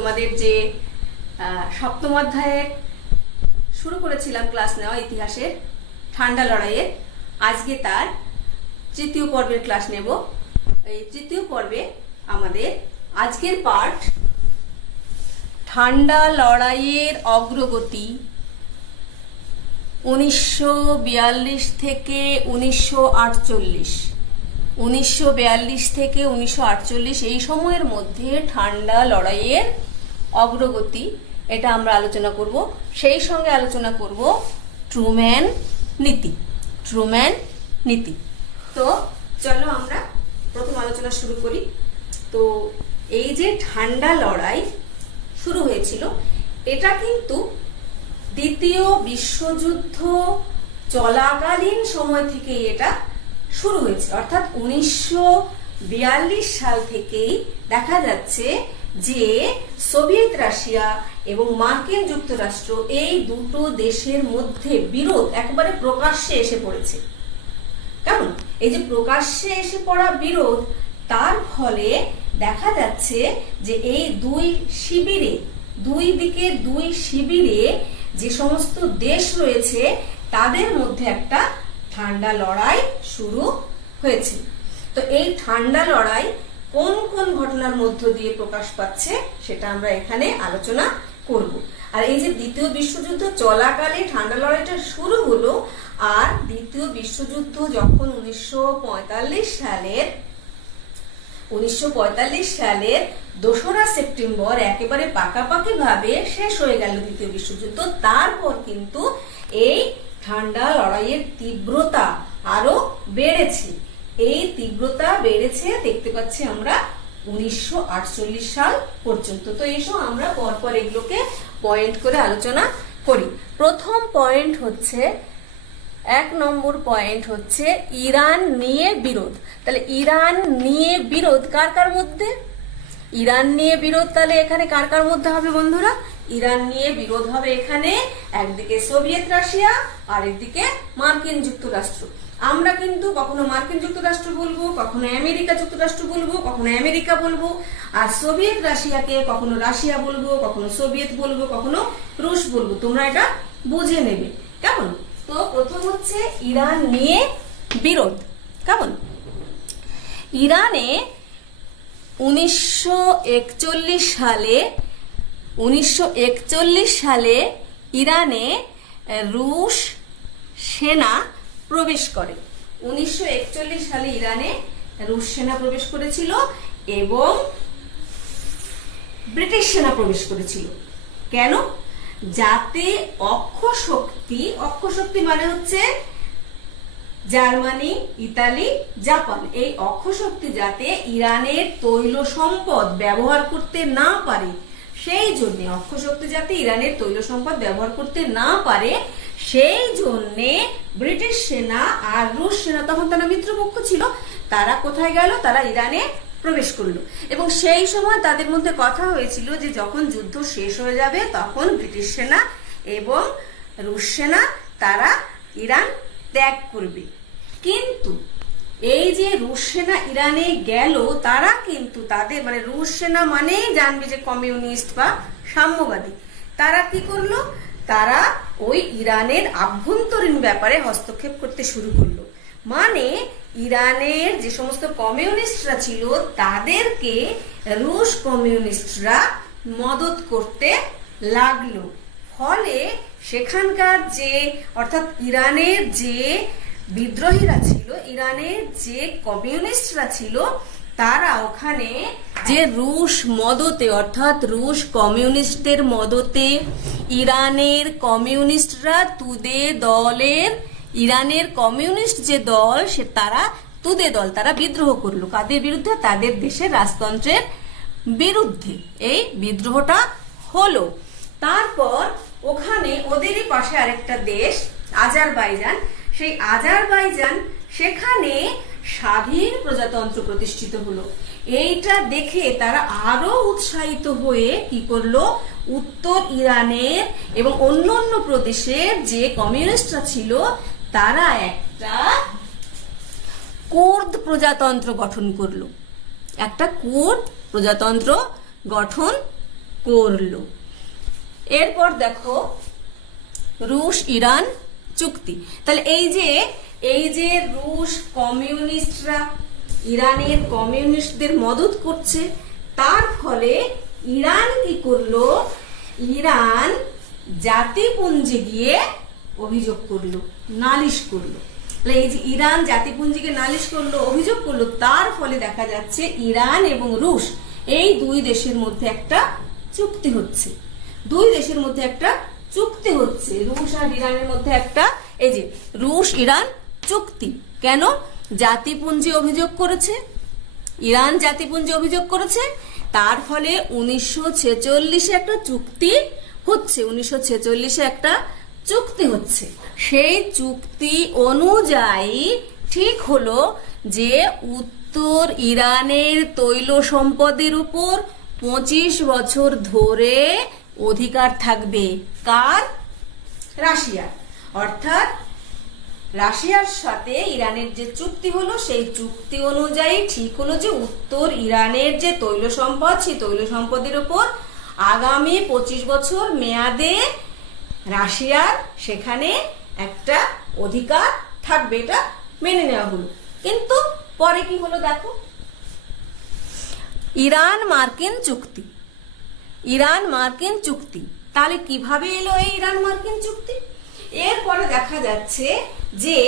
তোমাদের যে সপ্তম অধ্যায়ের শুরু করেছিলাম ক্লাস নেওয়া ইতিহাসের ঠান্ডা লড়াইয়ের, আজকে তার তৃতীয় পর্বের ক্লাস নেব। এই তৃতীয় পর্বে আমাদের আজকের পাঠ ঠান্ডা লড়াইয়ের অগ্রগতি 1942 থেকে 1948। 1942 থেকে 1948 এই সময়ের মধ্যে ঠান্ডা লড়াইয়ের অগ্রগতি, এটা আমরা আলোচনা করব। সেই সঙ্গে আলোচনা করব ট্রুম্যান নীতি। ট্রুম্যান নীতি। তো চলো আমরা প্রথম আলোচনা শুরু করি। তো এই যে ঠান্ডা লড়াই শুরু হয়েছিল, এটা কিন্তু দ্বিতীয় বিশ্বযুদ্ধ চলাকালীন সময় থেকে এটা শুরু হয়েছে, অর্থাৎ 1942 সাল থেকেই দেখা যাচ্ছে যে সোভিয়েত রাশিয়া এবং মার্কিন যুক্তরাষ্ট্র এই দুটো দেশের মধ্যে বিরোধ একেবারে প্রকাশ্যে এসে পড়েছে। কেমন? এই যে প্রকাশ্যে এসে পড়া বিরোধ, তার ফলে দেখা যাচ্ছে যে এই দুই শিবিরে, দুই দিকে দুই শিবিরে যে সমস্ত দেশ রয়েছে তাদের মধ্যে একটা ঠান্ডা লড়াই শুরু হয়েছে। তো এই ঠান্ডা লড়াই কোন কোন ঘটনার মধ্য দিয়ে প্রকাশ পাচ্ছে সেটা আমরা এখানে আলোচনা করব। আর এই যে দ্বিতীয় বিশ্বযুদ্ধ চলাকালে ঠান্ডা লড়াইটা শুরু হলো, আর দ্বিতীয় বিশ্বযুদ্ধ যখন 1945 সালের 2রা সেপ্টেম্বর একেবারে পাকাপাকি ভাবে শেষ হয়ে গেল দ্বিতীয় বিশ্বযুদ্ধ, তারপর কিন্তু এই ঠান্ডা লড়াইয়ের তীব্রতা আরো বেড়েছে। এই তীব্রতা বেড়েছে দেখতে পাচ্ছি আমরা 1948 সাল পর্যন্ত। তো এসো আমরা পরপর এগুলোকে পয়েন্ট করে আলোচনা করি। প্রথম পয়েন্ট হচ্ছে, 1 নম্বর পয়েন্ট হচ্ছে ইরান নিয়ে বিরোধ। তাহলে ইরান নিয়ে বিরোধ কার কার মধ্যে? ইরান নিয়ে বিরোধ তাহলে এখানে কার কার মধ্যে হবে বন্ধুরা? ইরান নিয়ে বিরোধ হবে এখানে একদিকে সোভিয়েত রাশিয়া আর একদিকে মার্কিন যুক্তরাষ্ট্র। আমরা কিন্তু কখনো মার্কিন যুক্তরাষ্ট্র বলবো, কখনো আমেরিকা যুক্তরাষ্ট্র বলবো, কখনো আমেরিকা বলবো, আর সোভিয়েত রাশিয়াকে কখনো রাশিয়া বলবো, কখনো সোভিয়েত বলবো, কখনো রুশ বলবো। তোমরা এটা বুঝে নেবে। কেমন? তো প্রথম হচ্ছে ইরান নিয়ে বিরোধ। কেমন? ইরানে 1941 সালে ইরানে রুশ সেনা প্রবেশ করে। 1941 সালে ইরানে রুশ সেনা প্রবেশ করেছিল এবং ব্রিটিশ সেনা প্রবেশ করেছিল। কেন? যাতে অক্ষশক্তি মানে হচ্ছে জার্মানি, ইতালি, জাপান, এই অক্ষশক্তি যাতে ইরানের তৈল সম্পদ ব্যবহার করতে না পারে, সেই জন্য অক্ষশক্তি যাতে ইরানের তৈল সম্পদ ব্যবহার করতে না পারে, সেই জন্যে ব্রিটিশ সেনা আর রুশ সেনা, তখন তারা মিত্রপক্ষ ছিল, তারা কোথায় গেল? তারা ইরানে প্রবেশ করলো। এবং সেই সময় তাদের মধ্যে কথা হয়েছিল যে যখন যুদ্ধ শেষ হয়ে যাবে তখন ব্রিটিশ সেনা এবং রুশ সেনা তারা ইরান ত্যাগ করবে। কিন্তু এই যে রুশ সেনা ইরানে গেল, তারা কিন্তু তাদের মানে রুশ সেনা মানেই জানবে যে কমিউনিস্ট বা সাম্যবাদী। তারা কি করলো? তারা ওই ইরানের আভ্যন্তরীণ ব্যাপারে হস্তক্ষেপ করতে শুরু করলো। মানে ইরানের যে সমস্ত কমিউনিস্টরা ছিল তাদেরকে রুশ কমিউনিস্টরা মদত করতে লাগলো। ফলে সেখানকার যে, অর্থাৎ ইরানের যে বিদ্রোহীরা ছিল, ইরানের যে কমিউনিস্টরা ছিল, তারা ওখানে যে রুশ মদতে, অর্থাৎ রুশ কমিউনিস্টদের মদতে ইরানের কমিউনিস্টরা তুদে দলের, ইরানের কমিউনিস্ট যে দল সে তারা তুদে দল, তারা বিদ্রোহ করলো। কাদের বিরুদ্ধে? তাদের দেশের রাজতন্ত্রের বিরুদ্ধে এই বিদ্রোহটা হলো। তারপর ওখানে ওদেরই পাশে আরেকটা দেশ আজারবাইজান, সেই আজারবাইজান সেখানে স্বাধীন প্রজাতন্ত্র প্রতিষ্ঠিত হলো। এইটা দেখে তারা আরো উৎসাহিত হয়ে কি করলো? উত্তর ইরানের এবং অন্যান্য প্রদেশের যে কমিউনিস্টরা ছিল তারা একটা কুর্দ প্রজাতন্ত্র গঠন করলো। একটা কুর্দ প্রজাতন্ত্র গঠন করলো। এরপর দেখো রুশ ইরান চুক্তি। তাহলে এই যে রুশ কমিউনিস্টরা ইরানের কমিউনিস্টদের মদত করছে, তার ফলে ইরান কি করলো, ইরান জাতিপুঞ্জে গিয়ে অভিযোগ করলো, নালিশ করলো। তাহলে এই যে ইরান জাতিপুঞ্জকে নালিশ করলো, অভিযোগ করলো, তার ফলে দেখা যাচ্ছে ইরান এবং রুশ এই দুই দেশের মধ্যে একটা চুক্তি হচ্ছে। দুই দেশের মধ্যে একটা চুক্তি হচ্ছে, রুশ আর ইরানের মধ্যে একটা, এই যে রুশ ইরান চুক্তি। কেন? জাতিপুঞ্জে অভিযোগ করেছে, ইরান জাতিপুঞ্জে অভিযোগ করেছে, তার ফলে 1946-এ একটা চুক্তি হচ্ছে, 1946-এ একটা চুক্তি হচ্ছে। সেই চুক্তি অনুযায়ী ঠিক হলো যে উত্তর ইরানের তৈল সম্পদের উপর 25 বছর ধরে অধিকার থাকবে। কার? রাশিয়ার। অর্থাৎ রাশিয়ার সাথে ইরানের যে চুক্তি হলো, সেই চুক্তি অনুযায়ী ঠিক হলো যে উত্তর ইরানের যে তৈল সম্পদ, সেই তৈল সম্পদের উপর আগামী 25 বছর মেয়াদে রাশিয়ার সেখানে একটা অধিকার থাকবে। এটা মেনে নেওয়া হলো। কিন্তু পরে কি হলো দেখো, ইরান মার্কিন চুক্তি, ইরান মার্কিন চুক্তি। তাহলে কিভাবে এলো এই ইরান মার্কিন চুক্তি? এরপরে দেখা যাচ্ছে যে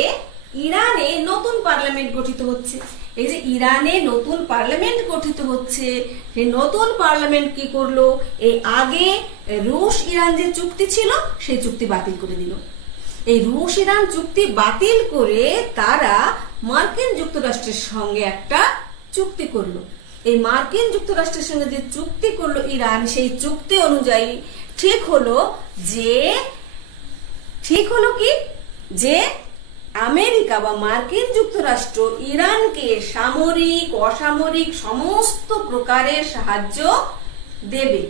ইরানে নতুন পার্লামেন্ট গঠিত হচ্ছে। এই যে ইরানে নতুন পার্লামেন্ট গঠিত হচ্ছে, সেই নতুন পার্লামেন্ট কি করলো, এই আগে রুশ ইরান যে চুক্তি ছিল সেই চুক্তি বাতিল করে দিল। এই রুশ ইরান চুক্তি বাতিল করে তারা মার্কিন যুক্তরাষ্ট্রের সঙ্গে একটা চুক্তি করলো। এই মার্কিন যুক্তরাষ্ট্রের সঙ্গে যে চুক্তি করলো ইরান, সেই চুক্তি অনুযায়ী ঠিক হলো কি যে আমেরিকা বা মার্কিন যুক্তরাষ্ট্র ইরানকে সামরিক অসামরিক সমস্ত প্রকারের সাহায্য দেবে।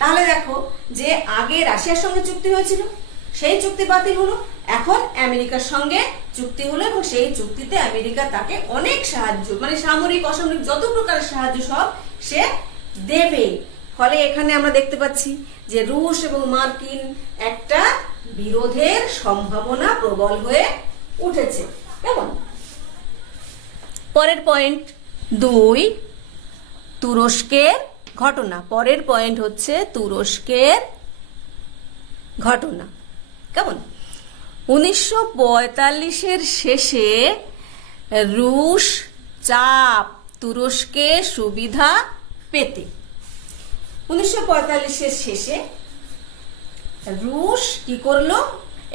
তাহলে দেখো যে আগে রাশিয়ার সঙ্গে চুক্তি হয়েছিল, সেই চুক্তি বাতিল হলো, এখন আমেরিকার সঙ্গে চুক্তি হলো এবং সেই চুক্তিতে আমেরিকা তাকে অনেক সাহায্য, মানে সামরিক অসামরিক যত প্রকারের সাহায্য সব সে দেবে। ফলে এখানে আমরা দেখতে পাচ্ছি যে রুশ এবং মার্কিন একটা বিরোধের সম্ভাবনা প্রবল হয়ে উঠেছে। কেমন? পরের পয়েন্ট 2, তুরস্কের ঘটনা। পরের পয়েন্ট হচ্ছে তুরস্কের ঘটনা। কেমন? 1945-এর শেষে রুশ চাপ তুরস্কে সুবিধা পেতে। 1945-এর শেষে রুশ কি করলো,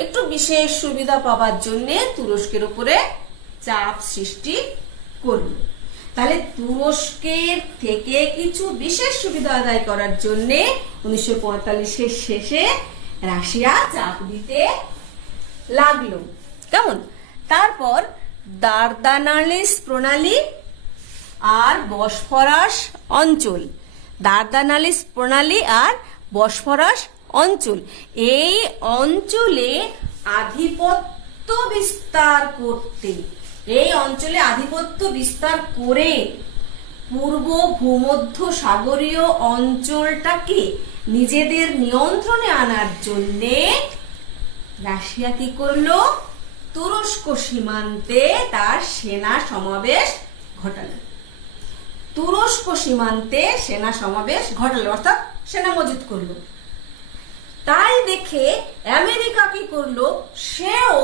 একটু বিশেষ সুবিধা পাওয়ার জন্য তুরস্কের উপরে চাপ সৃষ্টি করলো। তাহলে তুরস্কের থেকে কিছু বিশেষ সুবিধা আদায় করার জন্য 1945-এর শেষে রাশিয়া চাপ দিতে লাগলো। কেমন? তারপর দারদানালিস প্রণালী আর বসফরাস অঞ্চল, দারদানালিস প্রণালী আর বসফরাস অঞ্চল, এই অঞ্চলে আধিপত্য বিস্তার করতে, এই অঞ্চলে আধিপত্য বিস্তার করে পূর্ব ভূমধ্য সাগরীয় অঞ্চলটাকে নিজেদের নিয়ন্ত্রণে আনার জন্যে রাশিয়া কি করলো, তুরস্ক সীমান্তে তার সেনা সমাবেশ ঘটালো। তুরস্ক সীমান্তে সেনা সমাবেশ ঘটালো, অর্থাৎ সেনা মজুত করলো। তাই দেখে আমেরিকা কি করলো, সেও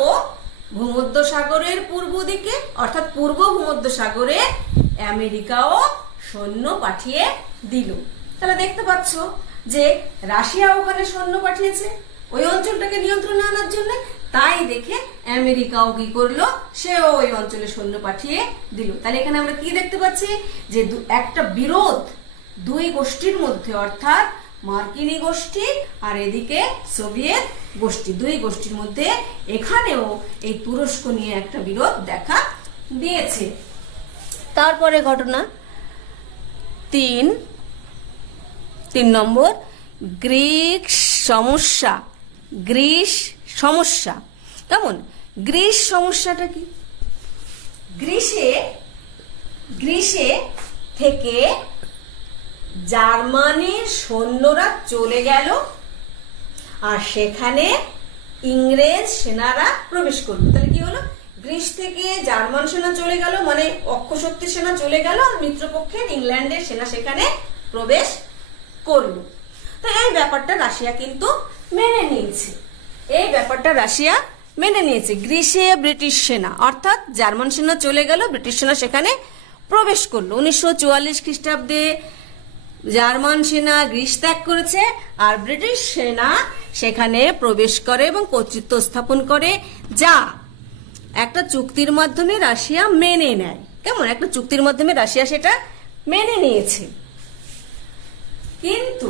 ভূমধ্য সাগরের পূর্ব দিকে অর্থাৎ পূর্ব ভূমধ্য সাগরে আমেরিকাও সৈন্য পাঠিয়ে দিল। তাহলে দেখতে পাচ্ছ যে রাশিয়া ওখানে সৈন্য পাঠিয়েছে ওই অঞ্চলটাকে নিয়ন্ত্রণে আনার জন্য, তাই দেখে আমেরিকাও কি করলো, সেও ওই অঞ্চলে সৈন্য পাঠিয়ে দিল। তাহলে এখানে আমরা কি দেখতে পাচ্ছি যে একটা বিরোধ দুই গোষ্ঠীর মধ্যে, অর্থাৎ মার্কিনী গোষ্ঠী আর এদিকে সোভিয়েত গোষ্ঠী, দুই গোষ্ঠীর মধ্যে এখানেও এই তুরস্ক নিয়ে একটা বিরোধ দেখা দিয়েছে। তারপরে ঘটনা 3 নম্বর, গ্রিক সমস্যা। গ্রিস সমস্যা। কেমন? গ্রিস সমস্যাটা কি? গ্রিসে থেকে জার্মানির সৈন্যরা চলে গেল আর সেখানে ইংরেজ সেনারা প্রবেশ করলো। তাহলে কি হলো, গ্রিস থেকে জার্মান সেনা চলে গেল, মানে অক্ষশক্তির সেনা চলে গেল, আর মিত্রপক্ষের ইংল্যান্ডের সেনা সেখানে প্রবেশ করলো। তো এই ব্যাপারটা রাশিয়া কিন্তু মেনে নিয়েছে, এই ব্যাপারটা রাশিয়া মেনে নিয়েছে। গ্রিসে ব্রিটিশ সেনা অর্থাৎ জার্মান সেনা চলে গেল, ব্রিটিশ সেনা সেখানে প্রবেশ করলো। 1944 খ্রিস্টাব্দে জার্মান সেনা গ্রিস ত্যাগ করেছে আর ব্রিটিশ সেনা সেখানে প্রবেশ করে এবং কর্তৃত্ব স্থাপন করে, যা একটা চুক্তির মাধ্যমে রাশিয়া মেনে নেয়। কেমন, একটা চুক্তির মাধ্যমে রাশিয়া সেটা মেনে নিয়েছে। কিন্তু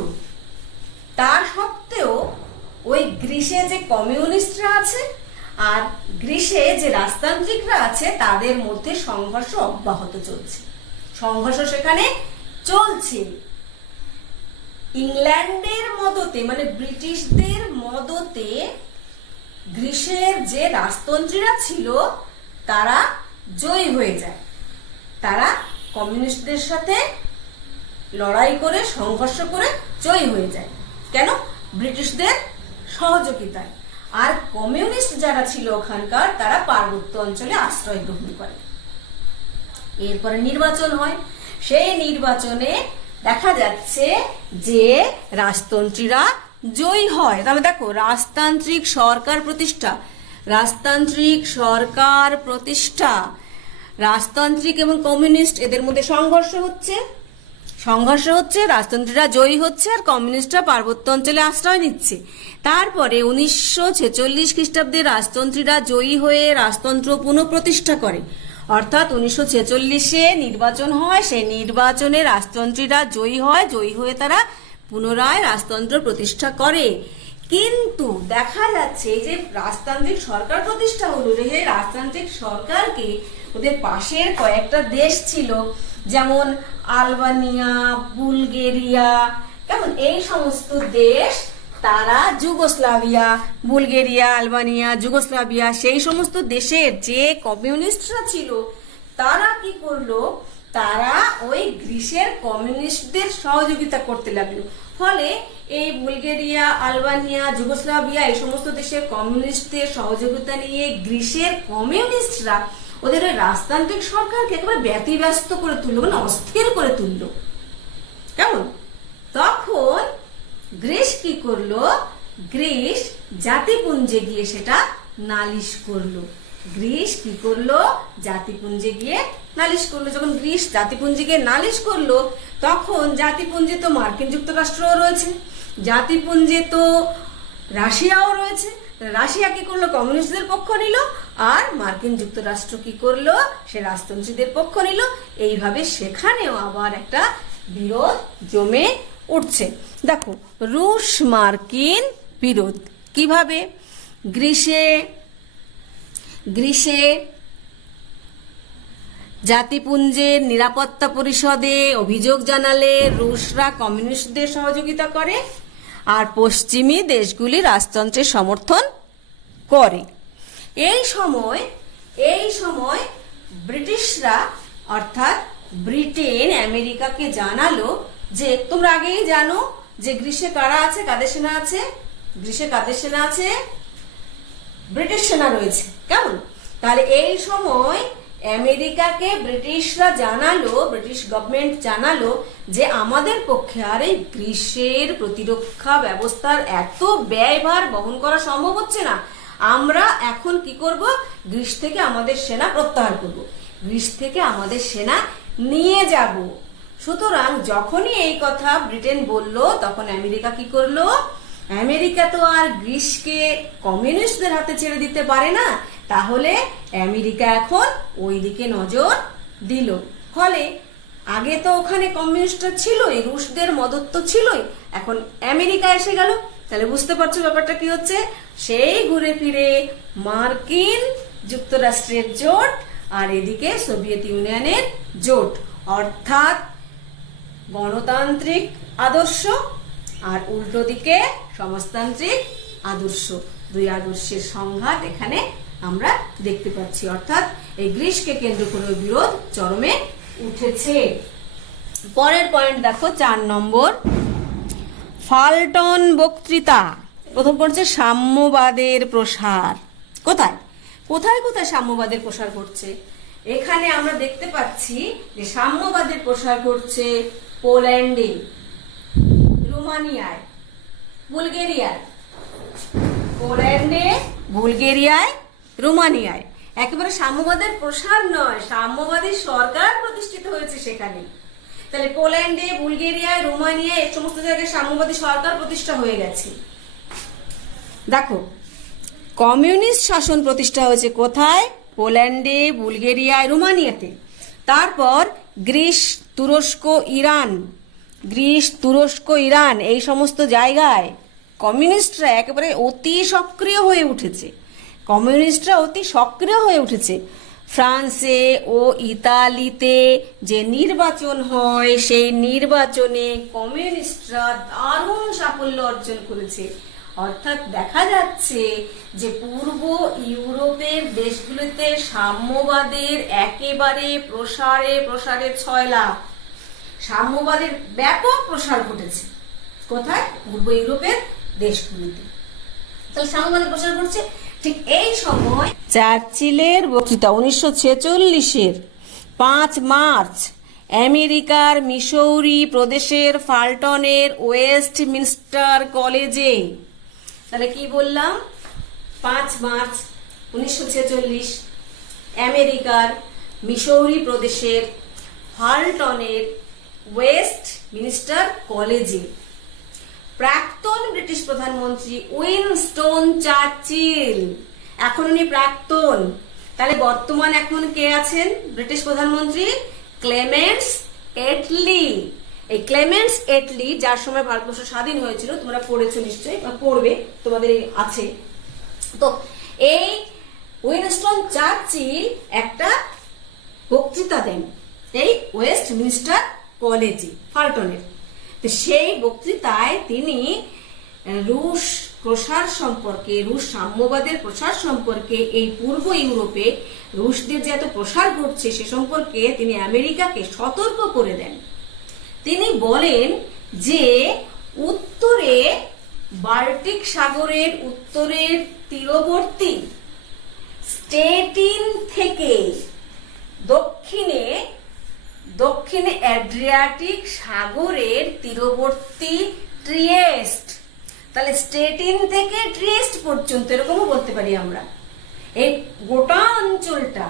তার সত্ত্বেও ওই গ্রিসে যে কমিউনিস্টরা আছে আর গ্রিসে যে রাজতান্ত্রিকরা আছে তাদের মধ্যে সংঘর্ষ অব্যাহত চলছে, সংঘর্ষ সেখানে চলছে। ইংল্যান্ডের মদতে, মানে ব্রিটিশদের মদতে গ্রিসের যে রাজতন্ত্রীরা ছিল তারা জয়ী হয়ে যায়, তারা কমিউনিস্টদের সাথে লড়াই করে সংঘর্ষ করে জয়ী হয়ে যায়। কেন? ব্রিটিশদের সহযোগিতায়। আর কমিউনিস্ট যারা ছিল ওখানকার তারা পার্বত্য অঞ্চলে আশ্রয় গ্রহণ করে। এরপরে নির্বাচন হয়, সেই নির্বাচনে দেখা যাচ্ছে যে রাজতন্ত্রীরা জয়ী হয়। তাহলে দেখো, রাজতান্ত্রিক সরকার প্রতিষ্ঠা, রাজতান্ত্রিক সরকার প্রতিষ্ঠা, রাজতান্ত্রিক এবং কমিউনিস্ট এদের মধ্যে সংঘর্ষ হচ্ছে, রাজতন্ত্রীরা জয়ী হচ্ছে আর কমিউনিস্টরা পার্বত্য অঞ্চলে আশ্রয় নিচ্ছে। তারপরে 1946 খ্রিস্টাব্দে রাজতন্ত্রীরা জয়ী হয়ে রাজতন্ত্র পুনঃপ্রতিষ্ঠা করে, অর্থাৎ 1946-এ নির্বাচন হয়, সেই নির্বাচনে রাজতন্ত্রীরা জয়ী হয়ে তারা পুনরায় রাজতন্ত্র প্রতিষ্ঠা করে। কিন্তু দেখা যাচ্ছে যে রাজতান্ত্রিক সরকার প্রতিষ্ঠা হলো, এই রাজতান্ত্রিক সরকারকে ওদের পাশের কয়েকটা দেশ ছিল, যেমন আলবানিয়া, বুলগেরিয়া, কেমন এই সমস্ত দেশ, তারা যুগোস্লাভিয়া, বুলগেরিয়া, আলবানিয়া, যুগোস্লাভিয়া, সেই সমস্ত দেশের যে কমিউনিস্টরা ছিল তারা কি করলো, তারা ওই গ্রিসের কমিউনিস্টদের সহযোগিতা করতে লাগলো। ফলে এই বুলগেরিয়া, আলবানিয়া, যুগোস্লাভিয়া এই সমস্ত দেশের কমিউনিস্টদের সহযোগিতা নিয়ে গ্রিসের কমিউনিস্টরা ওদের ওই রাজতান্ত্রিক সরকারকে একেবারে ব্যতিব্যস্ত করে তুললো, মানে অস্থির করে তুললো। কেমন? তখন গ্রিস কি করলো, গ্রিস জাতিপুঞ্জে গিয়ে সেটা নালিশ করলো। গ্রিস কি করলো, জাতিপুঞ্জে গিয়ে নালিশ করলো। যখন গ্রিস জাতিপুঞ্জে গিয়ে নালিশ করলো, তখন জাতিপুঞ্জে তো মার্কিন যুক্তরাষ্ট্রও রয়েছে, জাতিপুঞ্জে তো রাশিয়াও রয়েছে। রাশিয়া কি করলো, কমিউনিস্টদের পক্ষ নিল, আর মার্কিন যুক্তরাষ্ট্র কি করলো, সে রাজতন্ত্রীদের পক্ষ নিল। এইভাবে সেখানেও আবার একটা বিরোধ জমে উঠছে। দেখো, রুশ মার্কিন বিরোধ কিভাবে, গ্রিসে জাতিপুঞ্জের নিরাপত্তা পরিষদে অভিযোগ জানালে রুশরা কমিউনিস্টদের সহযোগিতা করে আর পশ্চিমী দেশগুলি রাজতন্ত্রের সমর্থন করে। এই সময় ব্রিটিশরা অর্থাৎ ব্রিটেন আমেরিকাকে জানালো যে তোমরা আগেই জানো যে গ্রিসে কারা আছে, কাদের সেনা আছে, গ্রিসে কাদের সেনা আছে, ব্রিটিশ সেনা রয়েছে। কেমন? তাহলে এই সময় আমেরিকাকে ব্রিটিশরা জানালো, ব্রিটিশ গভর্নমেন্ট জানালো যে আমাদের পক্ষে আর এই গ্রিসের প্রতিরক্ষা ব্যবস্থার এত ব্যয়ভার বহন করা সম্ভব হচ্ছে না, আমরা এখন কি করব, গ্রিস থেকে আমাদের সেনা প্রত্যাহার করব, গ্রিস থেকে আমাদের সেনা নিয়ে যাব। সুতরাং যখনই এই কথা ব্রিটেন বলল, তখন আমেরিকা কি করলো, আমেরিকা তো আর গ্রিসকে কমিউনিস্টদের হাতে ছেড়ে দিতে পারে না, তাহলে আমেরিকা এখন ওই দিকে নজর দিল। ফলে আগে তো ওখানে কমিউনিস্টরা ছিলই, রুশদের মদত তো ছিলই, এখন আমেরিকা এসে গেল। তাহলে বুঝতে পারছো ব্যাপারটা কি হচ্ছে, সেই ঘুরে ফিরে মার্কিন যুক্তরাষ্ট্রের জোট আর এদিকে সোভিয়েত ইউনিয়নের জোট, অর্থাৎ গণতান্ত্রিক আদর্শ আর উল্টো দিকে সমাজতান্ত্রিক আদর্শ, দুই আদর্শের সংঘাত এখানে আমরা দেখতে পাচ্ছি। অর্থাৎ এই গ্রিসকে কেন্দ্র করে বিরোধ চরমে উঠেছে। পরের পয়েন্ট দেখো 4 নম্বর, ফাল্টন বক্তৃতা। প্রথম পড়ছে সাম্যবাদের প্রসার। কোথায় কোথায় কোথায় সাম্যবাদের প্রসার ঘটছে? এখানে আমরা দেখতে পাচ্ছি যে সাম্যবাদের প্রসার ঘটছে পোল্যান্ডে, রোমানিয়ায়, বুলগেরিয়ায়। পোল্যান্ডে, বুলগেরিয়ায়, রোমানিয়ায়। একেবারে সাম্যবাদের প্রসার নয়, সাম্যবাদী সরকার প্রতিষ্ঠিত হয়েছে সেখানে। তাহলে পোল্যান্ডে, বুলগেরিয়ায়, রোমানিয়ায় এই সমস্ত জায়গায় সাম্যবাদী সরকার প্রতিষ্ঠা হয়ে গেছে। দেখো, কমিউনিস্ট শাসন প্রতিষ্ঠা হয়েছে কোথায়? পোল্যান্ডে, বুলগেরিয়ায়, রোমানিয়াতে। তারপর গ্রিস, তুরস্ক, ইরান, গ্রিস, তুরস্ক, ইরান এই সমস্ত জায়গায় কমিউনিস্টরা একেবারে অতি সক্রিয় হয়ে উঠেছে। কমিউনিস্টরা অতি সক্রিয় হয়ে উঠেছে। ফ্রান্সে ও ইতালিতে যে নির্বাচন হয় সেই নির্বাচনে কমিউনিস্টরা দারুণ সাফল্য অর্জন করেছে। অর্থাৎ দেখা যাচ্ছে যে পূর্ব ইউরোপের দেশগুলোতে সাম্যবাদের একেবারে প্রসারে প্রসারে ছয়লা, সাম্যবাদের ব্যাপক প্রসার ঘটেছে। কোথায়? পূর্ব ইউরোপের দেশগুলিতে। তাহলে সাম্যবাদের প্রসার ঘটছে। ঠিক এই সময় চার্চিলের বক্তৃতা 1946-এর 5 মার্চ আমেরিকার মিসৌরি প্রদেশের ফাল্টনের ওয়েস্টমিনস্টার কলেজে। তাহলে কি বললাম? 5 মার্চ 1946 আমেরিকার মিসৌরি প্রদেশের ফাল্টনের ওয়েস্টমিনস্টার কলেজে প্রাক্তন ব্রিটিশ প্রধানমন্ত্রী উইনস্টন চার্চিল, এখন উনি প্রাক্তন, তাহলে বর্তমান এখন কে আছেন ব্রিটিশ প্রধানমন্ত্রী? Clements Attlee. এই ক্লেমেন্টস এটলি যার সময় ভারতবর্ষ স্বাধীন হয়েছিল, তোমরা পড়েছো নিশ্চয়ই বা পড়বে, তোমাদের আছে। তো এই উইনস্টন চার্চিল একটা বক্তৃতা দেন এই ওয়েস্টমিনস্টার কলেজে ফাল্টনের। তো সেই বক্তৃতায় তিনি রুশ প্রসার সম্পর্কে, রুশ সাম্যবাদের প্রসার সম্পর্কে, এই পূর্ব ইউরোপে রুশদের যে এত প্রসার ঘটছে সে সম্পর্কে তিনি আমেরিকাকে সতর্ক করে দেন। তিনি বলেন যে উত্তরে বাল্টিক সাগরের উত্তরের তীরবর্তী স্টেটিন থেকে দক্ষিণে দক্ষিণে অ্যাড্রিয়াটিক সাগরের তীরবর্তী ট্রিয়েস্ট, তাহলে স্টেটিন থেকে ট্রিয়েস্ট পর্যন্ত এরকমও বলতে পারি আমরা, এই গোটা অঞ্চলটা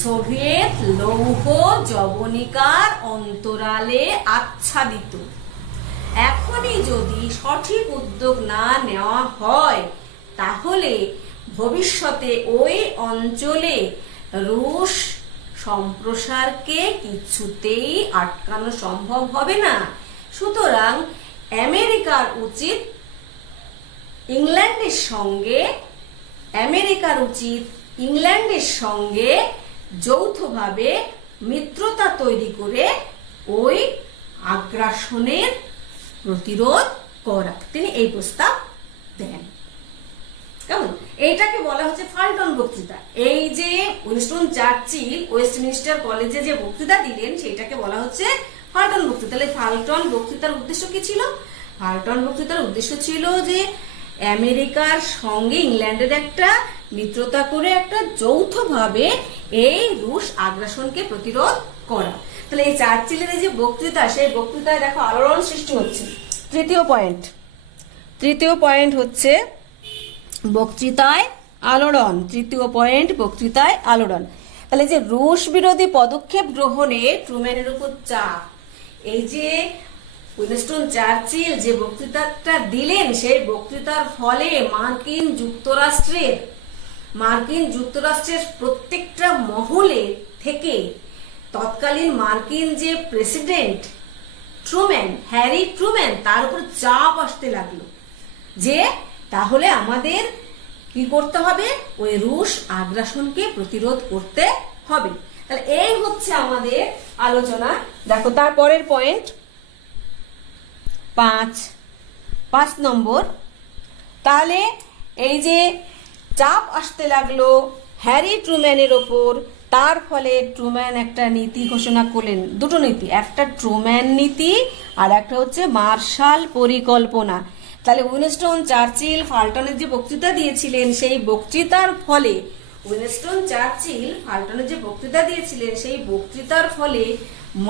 সোভিয়েত লৌহ যবনিকার অন্তরালে আচ্ছাদিত। এখনই যদি সঠিক উদ্যোগ না নেওয়া হয় তাহলে ভবিষ্যতে ওই অঞ্চলে রুশ সম্প্রসারকে কিছুতেই আটকানো সম্ভব হবে না। সুতরাং আমেরিকার উচিত ইংল্যান্ডের সঙ্গে যৌথভাবে মিত্রতা তৈরি করে ওই আগ্রাসনের প্রতিরোধ করা। তিনি এই প্রস্তাব দেন। কেমন? এইটাকে বলা হচ্ছে ফাল্টন বক্তৃতা। এই যে উইনস্টন চার্চিল ওয়েস্টমিনস্টার কলেজে যে বক্তৃতা দিলেন সেটাকে বলা হচ্ছে ফাল্টন বক্তৃতা। তাহলে ফাল্টন বক্তৃতার উদ্দেশ্য কি ছিল? ফাল্টন বক্তৃতার উদ্দেশ্য ছিল যে আমেরিকার সঙ্গে ইংল্যান্ডের একটা মিত্রতা করে একটা যৌথভাবে এই রুশ আগ্রাসনকে প্রতিরোধ করা। তাহলে এই চার্চিলের যে বক্তৃতা, সেই বক্তৃতায় দেখো আলোড়ন সৃষ্টি হচ্ছে। তৃতীয় পয়েন্ট হচ্ছে বক্তৃতায় আলোড়ন। তৃতীয় পয়েন্ট বক্তৃতায় আলোড়ন। তাহলে যে রুশ বিরোধী পদক্ষেপ গ্রহণে ট্রুম্যানের উপর চাপ, এই যে উইনস্টন চার্চিল যে বক্তৃতাটা দিলেন সেই বক্তৃতার ফলে মার্কিন যুক্তরাষ্ট্রের প্রত্যেকটা মহলে থেকে তৎকালীন মার্কিন যে প্রেসিডেন্ট ট্রুম্যান, হ্যারি ট্রুম্যান, তার উপর চাপ আসতে লাগলো যে তাহলে আমাদের কি করতে হবে? ওই রুশ আগ্রাসনকে প্রতিরোধ করতে হবে। তাহলে এই হচ্ছে আমাদের আলোচনা। দেখো তারপরের পয়েন্ট 5 নম্বর। তাহলে এই যে চাপ আসতে লাগলো হ্যারি ট্রুম্যানের ওপর, তার ফলে ট্রুম্যান একটা নীতি ঘোষণা করলেন, দুটো নীতি, একটা ট্রুম্যান নীতি আর একটা হচ্ছে মার্শাল পরিকল্পনা। তাহলে উইনস্টন চার্চিল ফাল্টনের যে বক্তৃতা দিয়েছিলেন সেই বক্তৃতার ফলে সেই বক্তৃতার ফলে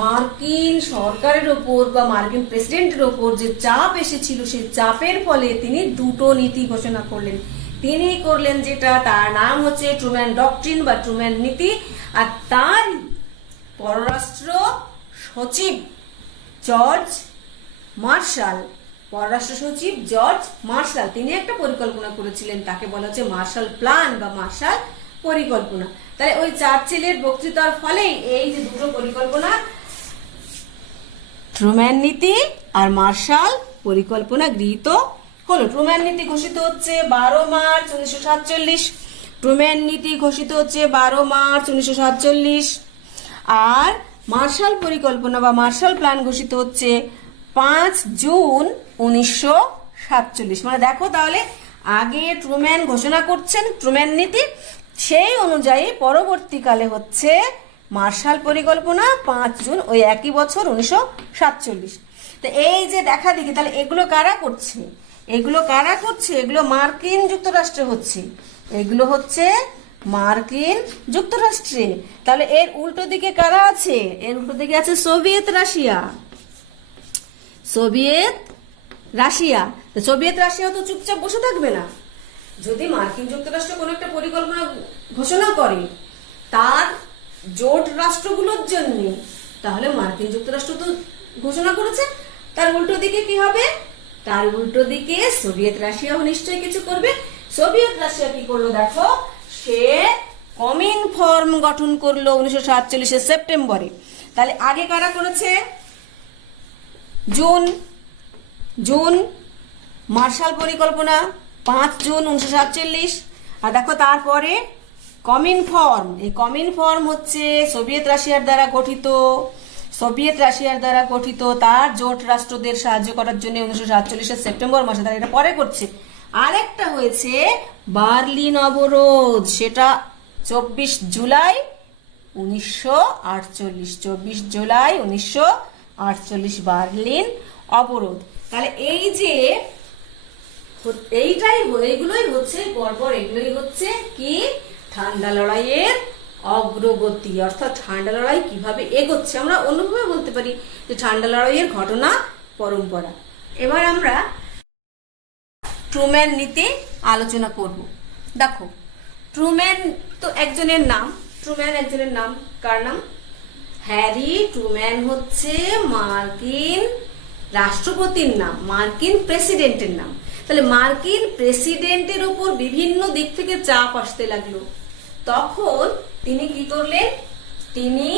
মার্কিন সরকারের ওপর বা মার্কিন প্রেসিডেন্টের ওপর যে চাপ এসেছিল সেই চাপের ফলে তিনি দুটো নীতি ঘোষণা করলেন। তিনি করলেন যেটা, তার নাম হচ্ছে ট্রুম্যান ডক্ট্রিন বা ট্রুম্যান নীতি। আর তার পররাষ্ট্র সচিব জর্জ মার্শাল তিনি একটা পরিকল্পনা করেছিলেন, তাকে বলা হচ্ছে মার্শাল প্ল্যান বা মার্শাল পরিকল্পনা। তাহলে ওই চার্চিলের বক্তৃতার ফলেই এই যে দুটো পরিকল্পনা, ট্রুম্যান নীতি আর মার্শাল পরিকল্পনা গৃহীত হলো। ট্রুম্যান নীতি ঘোষিত হচ্ছে 12 মার্চ 1947, ট্রুম্যান নীতি ঘোষিত হচ্ছে 12 মার্চ 1947, আর মার্শাল পরিকল্পনা বা মার্শাল প্ল্যান ঘোষিত হচ্ছে 5 জুন 1947। মানে দেখো তাহলে আগে ট্রুম্যান ঘোষণা করছেন ট্রুম্যান নীতি, সেই অনুযায়ী পরবর্তীকালে হচ্ছে মার্শাল পরিকল্পনা 5 জুন ওই একই বছর 1947। তো এই যে দেখা দেখি, তাহলে এগুলো কারা করছে? এগুলো মার্কিন যুক্তরাষ্ট্রে হচ্ছে, এগুলো হচ্ছে মার্কিন যুক্তরাষ্ট্রে। তাহলে এর উল্টো দিকে কারা আছে? এর উল্টো দিকে আছে সোভিয়েত রাশিয়া তো চুপচাপ বসে থাকবে না। যদি মার্কিন যুক্তরাষ্ট্র কোনো একটা পরিকল্পনা ঘোষণা করে তার জোট রাষ্ট্রগুলোর জন্য, তাহলে মার্কিন যুক্তরাষ্ট্র তো ঘোষণা করেছে, তার উল্টো দিকে কি হবে? তার উল্টো দিকে সোভিয়েত রাশিয়াও নিশ্চয়ই কিছু করবে। সোভিয়েত রাশিয়া কি করলো দেখো, সে কমিনফর্ম গঠন করলো 1947 সেপ্টেম্বরে। তাহলে আগে কারা করেছে? জুন মার্শাল পরিকল্পনা 5 জুন 1947। আর দেখো তারপরে কমিনফর্ম, এই কমিনফর্ম হচ্ছে সোভিয়েত রাশিয়ার দ্বারা গঠিত তার জোট রাষ্ট্রদের সাহায্য করার জন্য 1947 সেপ্টেম্বর মাসে, তারা এটা পরে করছে। আরেকটা হয়েছে বার্লিন অবরোধ, সেটা 24 জুলাই 1948 বার্লিন অবরোধ। তাহলে এই যে এইগুলোই হচ্ছে পরপর, এগুলোই হচ্ছে কি ঠান্ডা লড়াইয়ের অগ্রগতি, অর্থাৎ ঠান্ডা লড়াই কিভাবে এগোচ্ছে, আমরা অন্যভাবে বলতে পারি যে ঠান্ডা লড়াইয়ের ঘটনা পরম্পরা। এবার আমরা ট্রুম্যান নীতি আলোচনা করব। দেখো ট্রুম্যান তো একজনের নাম, কার নাম? হ্যারি ট্রুম্যান হচ্ছে মার্কিন রাষ্ট্রপতির নাম, মার্কিন প্রেসিডেন্টের নাম। তাহলে মার্কিন প্রেসিডেন্টের উপর বিভিন্ন দিক থেকে চাপ আসতে লাগলো, তখন তিনি কি করলেন? তিনি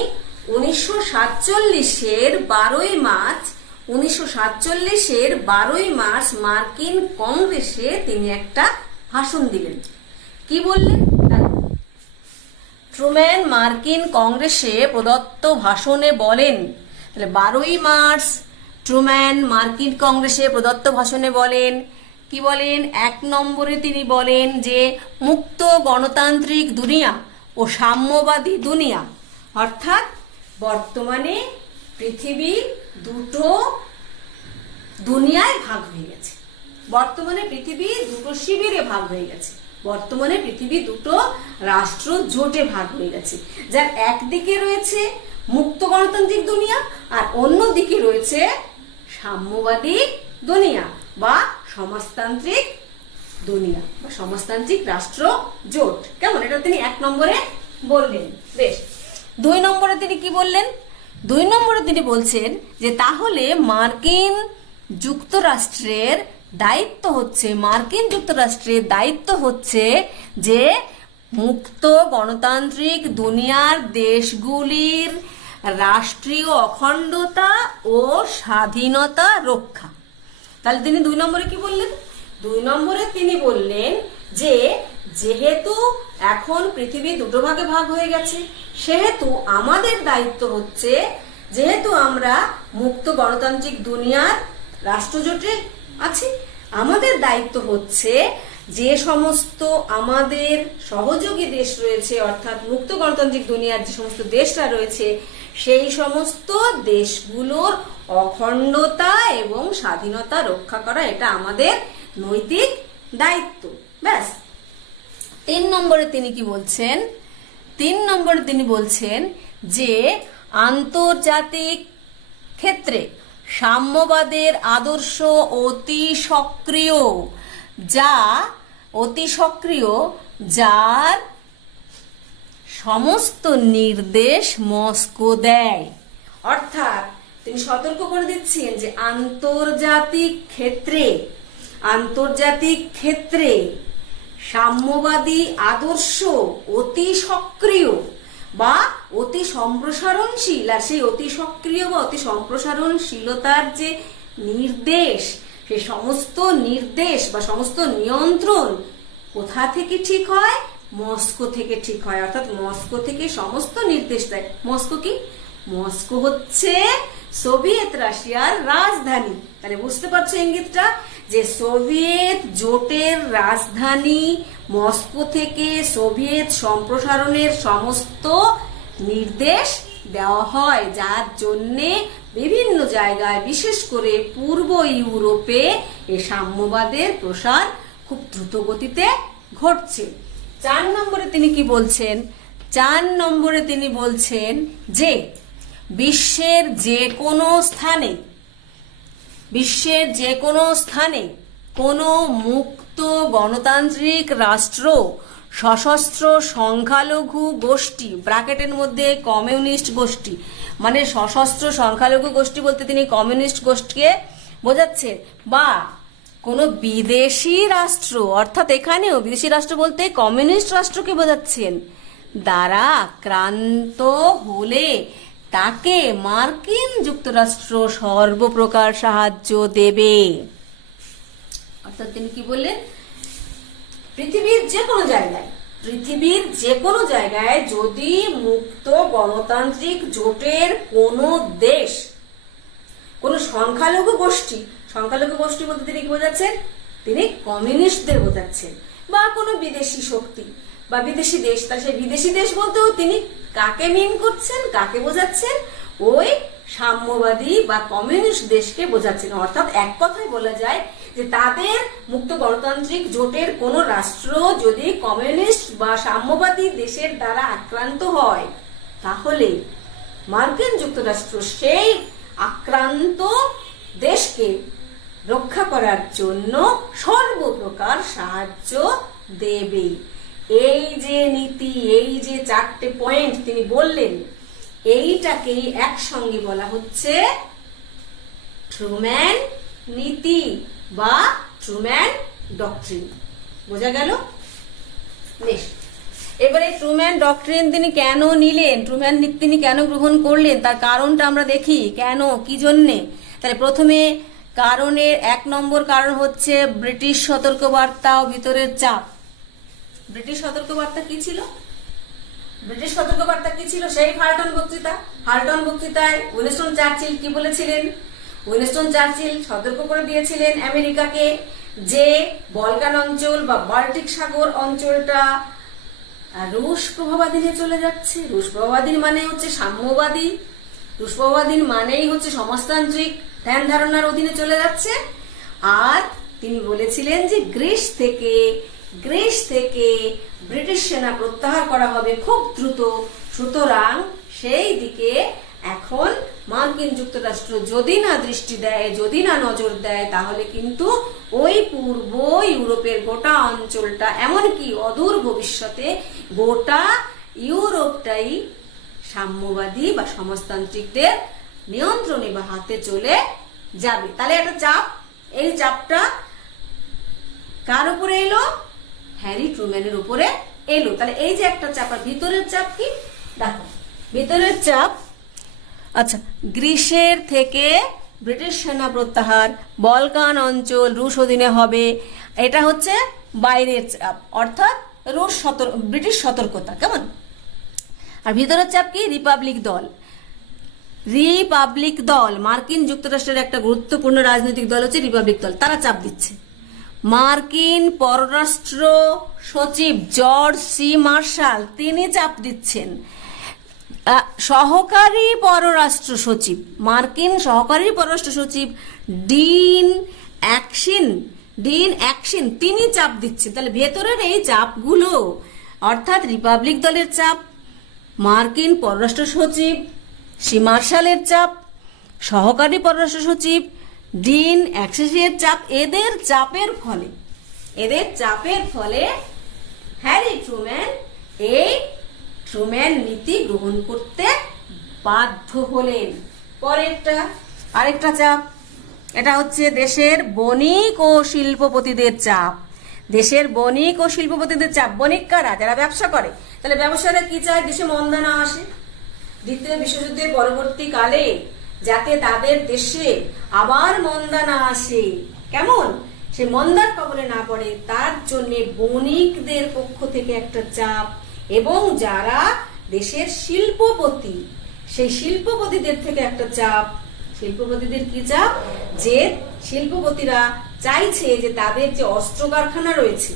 1947-এর 12ই মার্চ মার্কিন কংগ্রেসে তিনি একটা ভাষণ দিলেন। কি বললেন? ট্রুম্যান মার্কিন কংগ্রেসে প্রদত্ত ভাষণে বলেন, তাহলে 12ই মার্চ ট্রুম্যান মার্কিন কংগ্রেসে প্রদত্ত ভাষণে বলেন, কি বলেন? 1 নম্বরে তিনি বলেন যে মুক্ত গণতান্ত্রিক দুনিয়া ও সাম্যবাদী দুনিয়া, অর্থাৎ বর্তমানে পৃথিবী দুটো দুনিয়ায় ভাগ হয়ে গেছে, বর্তমানে পৃথিবী দুটো শিবিরে ভাগ হয়ে গেছে, বর্তমানে পৃথিবী দুটো রাষ্ট্র জোটে ভাগ হয়ে গেছে, যার একদিকে রয়েছে মুক্ত গণতান্ত্রিক দুনিয়া আর অন্যদিকে রয়েছে সাম্যবাদী দুনিয়া বা সমাজতান্ত্রিক দুনিয়া বা সমাজতান্ত্রিক রাষ্ট্র জোট। কেমন? এটা তিনি 1 নম্বরে বললেন। বেশ, 2 নম্বরে তিনি কি বললেন? 2 নম্বরে তিনি বলছেন যে তাহলে মার্কিন যুক্তরাষ্ট্রের দায়িত্ব হচ্ছে যে মুক্ত গণতান্ত্রিক দুনিয়ার দেশগুলির রাষ্ট্রীয় অখণ্ডতা ও স্বাধীনতা রক্ষা। তাহলে তিনি 2 নম্বরে কি বললেন? 2 নম্বরে তিনি বললেন যে যেহেতু এখন পৃথিবী দুটো ভাগে ভাগ হয়ে গেছে, সেহেতু আমাদের দায়িত্ব হচ্ছে, যেহেতু আমরা মুক্ত গণতান্ত্রিক দুনিয়ার রাষ্ট্রজোটে আছি, আমাদের দায়িত্ব হচ্ছে যে সমস্ত আমাদের সহযোগী দেশ রয়েছে, অর্থাৎ মুক্ত গণতান্ত্রিক দুনিয়ার যে সমস্ত দেশরা রয়েছে, সেই সমস্ত দেশগুলোর অখণ্ডতা এবং স্বাধীনতা রক্ষা করা এটা আমাদের নৈতিক দায়িত্ব। ব্যাস। 3 নম্বরে তিনি কি বলছেন? 3 নম্বরে তিনি বলছেন যে আন্তর্জাতিক ক্ষেত্রে সাম্যবাদের আদর্শ অতি সক্রিয়, যার সমস্ত নির্দেশ মস্কো দেয়। অর্থাৎ তিনি সতর্ক করে দিচ্ছেন যে আন্তর্জাতিক ক্ষেত্রে সাম্যবাদী আদর্শ অতি সক্রিয় বা অতি সম্প্রসারণশীল, আর সেই অতি সক্রিয় বা অতি সম্প্রসারণশীলতার যে নির্দেশ, সেই সমস্ত নির্দেশ বা সমস্ত নিয়ন্ত্রণ কোথা থেকে ঠিক হয়? মস্কো থেকে ঠিক হয়। অর্থাৎ মস্কো থেকে সমস্ত নির্দেশ দেয়। মস্কো কি? মস্কো হচ্ছে সোভিয়েত রাশিয়ার রাজধানী। তাহলে বুঝতে পারছো ইঙ্গিতটা, যে সোভিয়েত জোটের রাজধানী মস্কো থেকে সোভিয়েত সম্প্রসারণের সমস্ত নির্দেশ দেওয়া হয়, যার জন্যে বিভিন্ন জায়গায় বিশেষ করে পূর্ব ইউরোপে এই সাম্যবাদের প্রসার খুব দ্রুত গতিতে ঘটছে। 4 নম্বরে তিনি কি বলছেন? 4 নম্বরে তিনি বলছেন যে বিশ্বের যে কোনো স্থানে কোনো মুক্ত গণতান্ত্রিক রাষ্ট্র সশস্ত্র সংখ্যালঘু গোষ্ঠী, ব্র্যাকেটের মধ্যে কমিউনিস্ট গোষ্ঠী, মানে সশস্ত্র সংখ্যালঘু গোষ্ঠী বলতে তিনি কমিউনিস্ট গোষ্ঠীকে বোঝাচ্ছেন, বা কোনো বিদেশি রাষ্ট্র, অর্থাৎ এখানেও বিদেশি রাষ্ট্র বলতে কমিউনিস্ট রাষ্ট্রকে বোঝাচ্ছেন, দ্বারা আক্রান্ত হলে তাকে মার্কিন যুক্তরাষ্ট্র সর্বপ্রকার সাহায্য দেবে। অর্থাৎ তিনি কি বললেন? পৃথিবীর যে কোনো জায়গায় যদি মুক্ত গণতান্ত্রিক জোটের কোনো দেশ, কোনো সংখ্যালঘু গোষ্ঠী বলতে তিনি কি বোঝাচ্ছেন? তিনি কমিউনিস্টদের বোঝাচ্ছেন, বা কোনো বিদেশি শক্তি বা বিদেশি দেশ। তা সেই বিদেশি দেশ বলতেও তিনি কাকে মিন করছেন, কাকে বোঝাচ্ছেন? ওই সাম্যবাদী বা কমিউনিস্ট দেশকে বোঝাচ্ছেন। অর্থাৎ এক কথায় বলা যায় যে তাদের মুক্ত গণতান্ত্রিক জোটের কোন রাষ্ট্র যদি কমিউনিস্ট বা সাম্যবাদী দেশের দ্বারা আক্রান্ত হয়, তাহলে মার্কিন যুক্তরাষ্ট্র সেই আক্রান্ত দেশকে রক্ষা করার জন্য সর্বপ্রকার সাহায্য দেবে। এই যে নীতি, এই যে 4টে পয়েন্ট তিনি বললেন, এইটাকেই একসঙ্গে বলা হচ্ছে ট্রুম্যান নীতি বা ট্রুম্যান ডক্ট্রিন। বোঝা গেল? বেশ। এবারে ট্রুম্যান ডক্ট্রিন তিনি কেন নিলেন, ট্রুম্যান নীতি তিনি কেন গ্রহণ করলেন, তার কারণটা আমরা দেখি। কেন, কি জন্যে? তাহলে প্রথমে কারণের 1 নম্বর কারণ হচ্ছে ব্রিটিশ সতর্কবার্তা ও ভিতরের চাপ। ব্রিটিশ সতর্কবার্তা কি ছিল? সেই হাল্টন বক্তৃতায় উইনস্টন চার্চিল কি বলেছিলেন? উইনস্টন চার্চিল সতর্ক করে দিয়েছিলেন আমেরিকাকে যে বলকান অঞ্চল বা বাল্টিক সাগর অঞ্চলটা রুশ প্রভাবাধীনে চলে যাচ্ছে। রুশ প্রভাবাধীন মানে হচ্ছে সাম্যবাদী, রুশ প্রভাবাধীন মানেই হচ্ছে সমাজতান্ত্রিক ধ্যান ধারণার অধীনে চলে যাচ্ছে। আর তিনি বলেছিলেন যে গ্রিস থেকে ব্রিটিশ সেনা প্রত্যাহার করা হবে খুব দ্রুত। সুতরাং সেই দিকে এখন মার্কিন যুক্তরাষ্ট্র যদি না দৃষ্টি দেয়, যদি না নজর দেয়, তাহলে কিন্তু ওই পূর্ব ইউরোপের গোটা অঞ্চলটা, এমনকি অদূর ভবিষ্যতে গোটা ইউরোপটাই সাম্যবাদী বা সমাজতান্ত্রিকদের নিয়ন্ত্রণে বা হাতে চলে যাবে। তাহলে একটা চাপ, এই চাপটা কার উপরে এলো? হ্যারি ট্রুম্যানের উপরে এলো। তাহলে এই যে একটা চাপ, আর ভিতরের চাপ কি দেখো, ভিতরের চাপ আচ্ছা, গ্রিসের থেকে ব্রিটিশ সেনা প্রত্যাহার, বলকান অঞ্চল রুশ অধীনে হবে, এটা হচ্ছে বাইরের চাপ, অর্থাৎ ব্রিটিশ সতর্কতা। কেমন? আর ভিতরের চাপ কি? রিপাবলিক দল, মার্কিন যুক্তরাষ্ট্রের একটা গুরুত্বপূর্ণ রাজনৈতিক দল হচ্ছে রিপাবলিক দল, তারা চাপ দিচ্ছে। মার্কিন পররাষ্ট্র সচিব জর্জ সি মার্শাল তিনি চাপ দিচ্ছেন সহকারী পররাষ্ট্র সচিব, মার্কিন সহকারী পররাষ্ট্র সচিব ডিন অ্যাকশন তিনি চাপ দিচ্ছেন। তাহলে ভেতরের এই চাপগুলো অর্থাৎ রিপাবলিক দলের চাপ, মার্কিন পররাষ্ট্র সচিব সি মার্শালের চাপ, সহকারী পররাষ্ট্র সচিব ডিন অ্যাকশনের চাপ, এদের চাপের ফলে হ্যারি ট্রুম্যান এই ট্রুম্যান নীতি গ্রহণ করতে বাধ্য হলেন। পরেরটা আরেকটা চাপ, এটা হচ্ছে দেশের বণিক ও শিল্পপতিদের চাপ। দেশের বণিক ও শিল্পপতিদের চাপ, বণিক কারা? যারা ব্যবসা করে। তাহলে ব্যবসায়ীরা কি চায়? দেশে মন্দা না আসে, দ্বিতীয় বিশ্বযুদ্ধের পরবর্তীকালে যাতে তাদের দেশে আবার মন্দা না আসে, কেমন সে মন্দার কবলে না পড়ে, তার জন্য বণিকদের পক্ষ থেকে একটা চাপ, এবং যারা দেশের শিল্পপতি সেই শিল্পপতিদের থেকে একটা চাপ। শিল্পপতিদের কি চাপ? যে শিল্পপতিরা চাইছে যে তাদের যে অস্ত্র কারখানা রয়েছে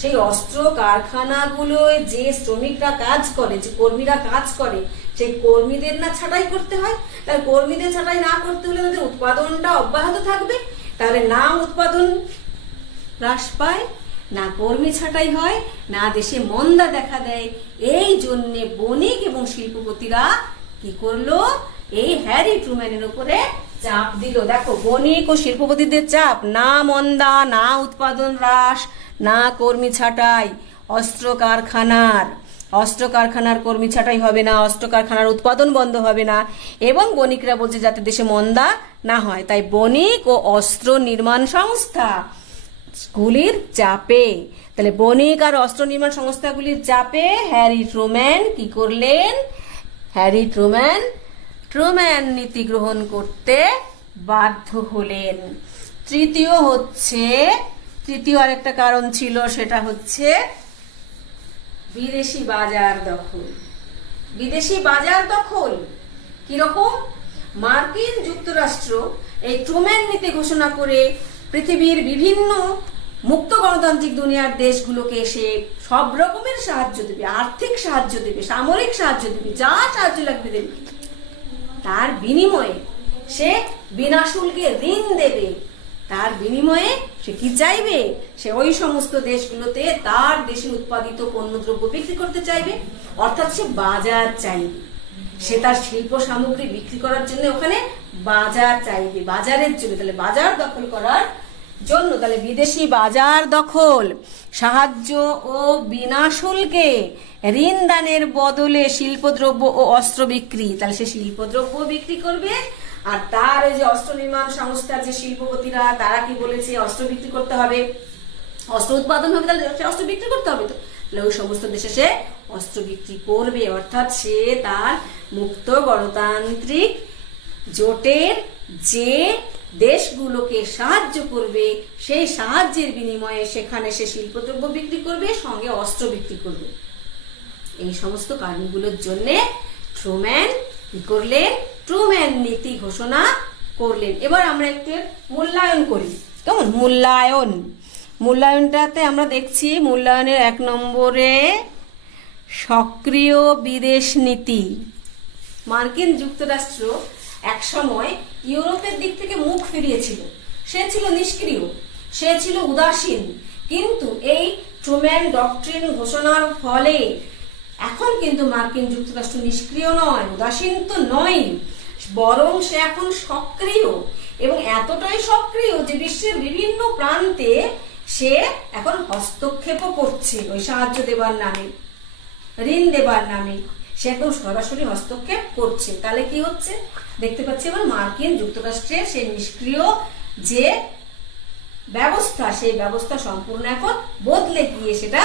সেই অস্ত্র কারখানাগুলোয় যে শ্রমিকরা কাজ করে, যে কর্মীরা কাজ করে, সেই কর্মীদের না ছাঁটাই করতে হয়। তাহলে কর্মীদের ছাঁটাই না করতে হলে তাদের উৎপাদনটা অব্যাহত থাকবে, তাহলে না উৎপাদন হ্রাস পায়, না কর্মী ছাঁটাই হয়, না দেশে মন্দা দেখা দেয়। এই জন্য বণিক এবং শিল্পপতিরা কি করলো? এই হ্যারি ট্রুম্যানের উপরে চাপ দিল। দেখো, বণিক ও শিল্পপতিদের চাপ, না মন্দা, না উৎপাদন হ্রাস, না কর্মী ছাঁটাই, অস্ত্র কারখানার কর্মী ছাঁটাই হবে না, অস্ত্র কারখানার উৎপাদন বন্ধ হবে না, এবং বণিকরা বলছে যাতে দেশে মন্দা না হয়। তাই বণিক ও অস্ত্র নির্মাণ সংস্থা গুলির চাপে, তাহলে বণিক আর অস্ত্র নির্মাণ সংস্থাগুলির চাপে হ্যারি ট্রুম্যান কি করলেন? হ্যারি ট্রুম্যান নীতি গ্রহণ করতে বাধ্য হলেন। তৃতীয় আরেকটা কারণ ছিল, সেটা হচ্ছে বিদেশি বাজার দখল। কিরকম? মার্কিন যুক্তরাষ্ট্র এই ট্রুম্যান নীতি ঘোষণা করে পৃথিবীর বিভিন্ন মুক্ত গণতান্ত্রিক দুনিয়ার দেশগুলোকে সে সব রকমের সাহায্য দেবে, আর্থিক সাহায্য দেবে, সামরিক সাহায্য দেবে, যা সাহায্য লাগবে দেবে। তার বিনিময়ে সে বিনা শুল্কে ঋণ দেবে। তার বিনিময়ে সে কি চাইবে? সে ওই সমস্ত দেশগুলোতে তার দেশে উৎপাদিত পণ্যদ্রব্য বিক্রি করতে চাইবে, অর্থাৎ সে বাজার চাইবে। সে তার শিল্প সামগ্রী বিক্রি করার জন্য ওখানে বাজার চাইবে, বাজারের জন্য। তাহলে বাজার দখল করার জন্য, তাহলে বিদেশি বাজার দখল, সাহায্য ও বিনা শুল্কে ঋণ দানের বদলে শিল্পদ্রব্য ও অস্ত্র বিক্রি। তাহলে সে শিল্পদ্রব্য বিক্রি করবে, আর তার এই যে অস্ত্র নির্মাণ সংস্থার যে শিল্পপতিরা তারা কি বলেছে? অস্ত্র বিক্রি করতে হবে, অস্ত্র উৎপাদন হবে, তাহলে সে অস্ত্র বিক্রি করতে হবে। তো তাহলে ওই সমস্ত দেশে সে অস্ত্র বিক্রি করবে, অর্থাৎ সে তার মুক্ত গণতান্ত্রিক জোটের যে দেশগুলোকে সাহায্য করবে সেই সাহায্যের বিনিময়ে সেখানে সে শিল্পদ্রব্য বিক্রি করবে, সঙ্গে অস্ত্র বিক্রি করবে। এই সমস্ত কারণগুলোর জন্য ট্রুম্যান কি করলেন? ট্রুম্যান নীতি ঘোষণা করলেন। এবার আমরা একটু মূল্যায়ন করি, কেমন? মূল্যায়নটাতে আমরা দেখছি, মূল্যায়নের 1 নম্বরে সক্রিয় বিদেশ নীতি। মার্কিন যুক্তরাষ্ট্র এক সময় ইউরোপের দিক থেকে মুখ ফিরিয়েছিল, সে ছিল নিষ্ক্রিয়, সে ছিল উদাসীন। কিন্তু এই ট্রুম্যান ডক্ট্রিন ঘোষণার ফলে এখন কিন্তু মার্কিন যুক্তরাষ্ট্র নিষ্ক্রিয় নয়, উদাসীন তো নয়, বরং সে এখন সক্রিয়, এবং এতটাই সক্রিয় যে বিশ্বের বিভিন্ন প্রান্তে সে এখন হস্তক্ষেপও করছে। ওই সাহায্য দেবার নামে, ঋণ দেবার নামে সে এখন সরাসরি হস্তক্ষেপ করছে। তাহলে কি হচ্ছে? দেখতে পাচ্ছি এবার মার্কিন যুক্তরাষ্ট্রের সেই নিষ্ক্রিয় যে ব্যবস্থা, সেই ব্যবস্থা সম্পূর্ণ এখন বদলে গিয়ে সেটা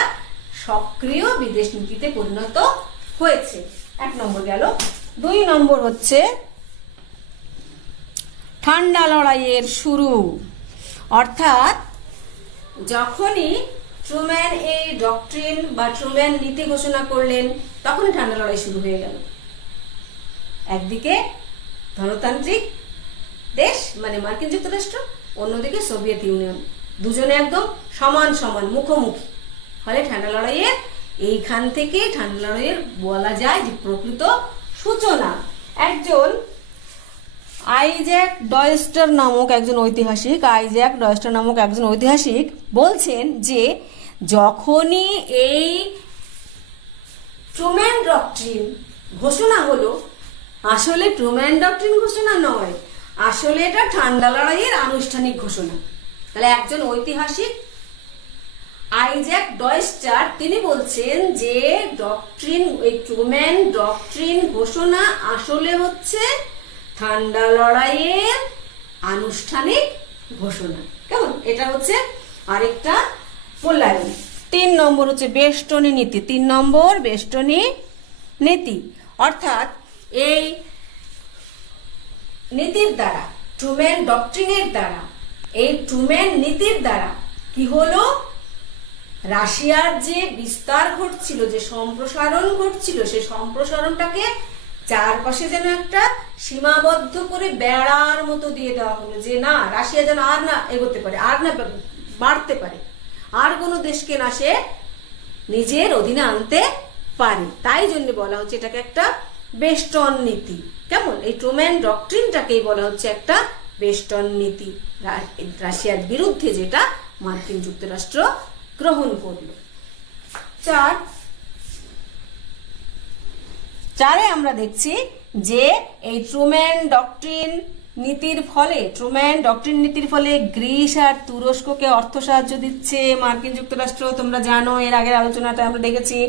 সক্রিয় বিদেশ নীতিতে পরিণত হয়েছে। 1 নম্বর গেল। 2 নম্বর হচ্ছে ঠান্ডা লড়াইয়ের শুরু। অর্থাৎ যখনই ট্রুম্যান এই ডক্ট্রিন বা ট্রুম্যান নীতি ঘোষণা করলেন, তখনই ঠান্ডা লড়াই শুরু হয়ে গেল। একদিকে ধনতান্ত্রিক দেশ মানে মার্কিন যুক্তরাষ্ট্র, অন্যদিকে সোভিয়েত ইউনিয়ন। দুজনে একদম সমান সমান মুখোমুখি। ফলে ঠান্ডা লড়াইয়ের এইখান থেকে ঠান্ডা লড়াইয়ের বলা যায় যে প্রকৃত সূচনা। একজন আইজ্যাক ডয়েস্টার নামক একজন ঐতিহাসিক বলছেন যে যখনই এই ট্রুম্যান ডক্ট্রিন ঘোষণা হলো, আসলে ট্রুম্যান ডক্ট্রিন ঘোষণা নয়, আসলে এটা ঠান্ডা লড়াইয়ের আনুষ্ঠানিক ঘোষণা। তাহলে একজন ঐতিহাসিক আইজ্যাক ডয়েস্টার তিনি বলছেন যে এই ট্রুম্যান ডক্ট্রিন ঘোষণা আসলে হচ্ছে ঠান্ডা লড়াইয়ের আনুষ্ঠানিক ঘোষণা। কেমন? এটা হচ্ছে আরেকটা মূল্যায়ন। 3 নম্বর হচ্ছে বেষ্টনী নীতি। 3 নম্বর বেষ্টনী নীতি, অর্থাৎ এই নীতির দ্বারা, ট্রুম্যান ডক্ট্রিনের দ্বারা, এই ট্রুম্যান নীতির দ্বারা কি হলো, রাশিয়ার যে বিস্তার ঘটছিল, যে সম্প্রসারণ ঘটছিল, সেই সম্প্রসারণটাকে চারপাশে যেন একটা সীমাবদ্ধ করে বেড়ার মতো দিয়ে দেওয়া হলো, যে না, রাশিয়া যেন আর না এগোতে পারে, আর না বাড়তে পারে, আর কোনো দেশকে না সে নিজের অধীনে আনতে পারে। তাই জন্য বলা হচ্ছে এটাকে একটা বেষ্টন নীতি। কেমন? এই ট্রুম্যান ডক্ট্রিনটাকেই বলা হচ্ছে একটা বেষ্টন নীতি, রাশিয়ার বিরুদ্ধে যেটা মার্কিন যুক্তরাষ্ট্র গ্রহণ করলো। 4 আমরা দেখছি যে এই ট্রুম্যান ডক্ট্রিন নীতির ফলে গ্রিস আর তুরস্ককে অর্থ সাহায্য দিচ্ছে মার্কিন যুক্তরাষ্ট্র। তোমরা জানো, এর আগের আলোচনাটা আমরা দেখেছি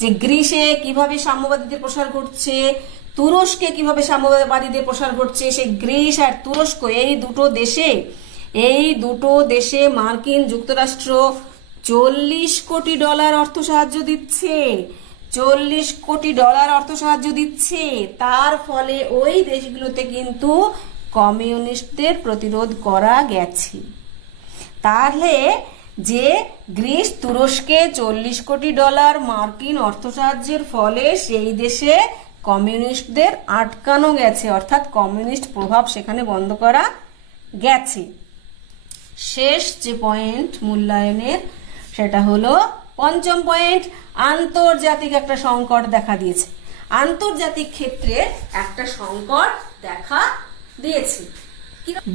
যে গ্রিসে কিভাবে সাম্যবাদীদের প্রসার ঘটছে, তুরস্কে কিভাবে সাম্যবাদীদের প্রসার ঘটছে। সেই গ্রিস আর তুরস্ক এই দুটো দেশে মার্কিন যুক্তরাষ্ট্র $40 কোটি অর্থ সাহায্য দিচ্ছে। $40 কোটি অর্থ সাহায্য দিচ্ছে। তার ফলে ওই দেশগুলোতে কিন্তু কমিউনিস্টদের প্রতিরোধ করা গেছে। তাহলে যে গ্রিস তুরস্কে $40 কোটি মার্কিন অর্থ সাহায্যের ফলে সেই দেশে কমিউনিস্টদের আটকানো গেছে, অর্থাৎ কমিউনিস্ট প্রভাব সেখানে বন্ধ করা গেছে। শেষ যে পয়েন্ট মূল্যায়নের, সেটা হলো 5ম পয়েন্ট, আন্তর্জাতিক একটা সংকট দেখা দিয়েছে। আন্তর্জাতিক ক্ষেত্রে একটা সংকট দেখা দিয়েছে।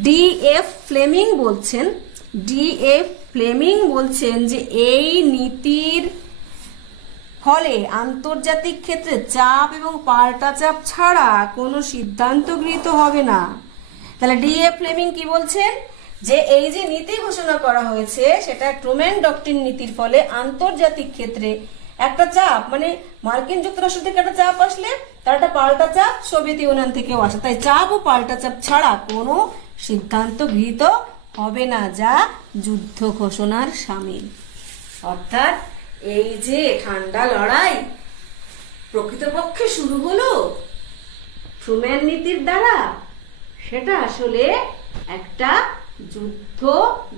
ডিএফ ফ্লেমিং বলছেন যে এই নীতির ফলে আন্তর্জাতিক ক্ষেত্রে চাপ এবং পাল্টা চাপ ছাড়া কোনো সিদ্ধান্ত গৃহীত হবে না। তাহলে ডিএফ ফ্লেমিং কি বলছেন, যে এই যে নীতি ঘোষণা করা হয়েছে সেটা ট্রুম্যান ডক্ট্রিন নীতির ফলে আন্তর্জাতিক ক্ষেত্রে একটা চাপ, মানে মার্কিন যুক্তরাষ্ট্র থেকে একটা চাপ আসলে তার একটা পাল্টা চাপ সোভিয়েত ইউনিয়ন থেকেও আসে, তাই চাপ ও পাল্টা চাপ ছাড়া কোনো সিদ্ধান্ত গৃহীত হবে না যা যুদ্ধ ঘোষণার শামিল। অর্থাৎ এই যে ঠান্ডা লড়াই প্রকৃতপক্ষে শুরু হলো ট্রুম্যান নীতির দ্বারা, সেটা আসলে একটা যুদ্ধ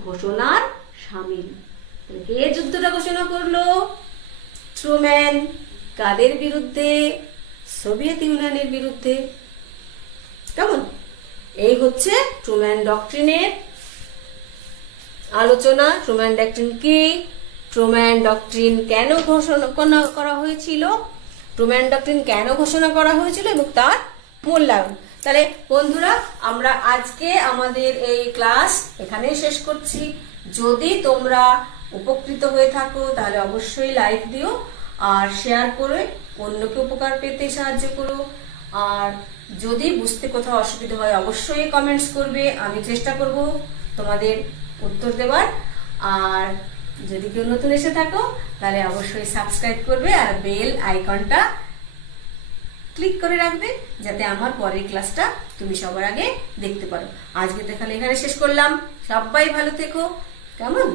ঘোষণার শামিল। কে যুদ্ধটা ঘোষণা করলো? ট্রুম্যান। কাদের বিরুদ্ধে? সোভিয়েত ইউনিয়নের বিরুদ্ধে। কেমন? এই হচ্ছে ট্রুম্যান ডক্ট্রিনের আলোচনা। ট্রুম্যান ডক্ট্রিন কি, ট্রুম্যান ডক্ট্রিন কেন ঘোষণা করা হয়েছিল, ট্রুম্যান ডক্ট্রিন কেন ঘোষণা করা হয়েছিল এবং তার মূল্যায়ন। তাহলে বন্ধুরা, আমরা আজকে আমাদের এই ক্লাস এখানেই শেষ করছি। যদি তোমরা উপকৃত হয়ে থাকো তাহলে অবশ্যই লাইক দিও আর শেয়ার করে অন্যকে উপকার পেতে সাহায্য করো। আর যদি বুঝতে কোথাও অসুবিধা হয় অবশ্যই কমেন্টস করবে, আমি চেষ্টা করব তোমাদের উত্তর দেওয়ার। আর যদি কেউ নতুন এসে থাকো তাহলে অবশ্যই সাবস্ক্রাইব করবে আর বেল আইকনটা ক্লিক করে রাখবে, যাতে আমার পরের ক্লাসটা তুমি সবার আগে দেখতে পারো। আজকে তাহলে এখানে শেষ করলাম। সবাই ভালো থেকো। কেমন?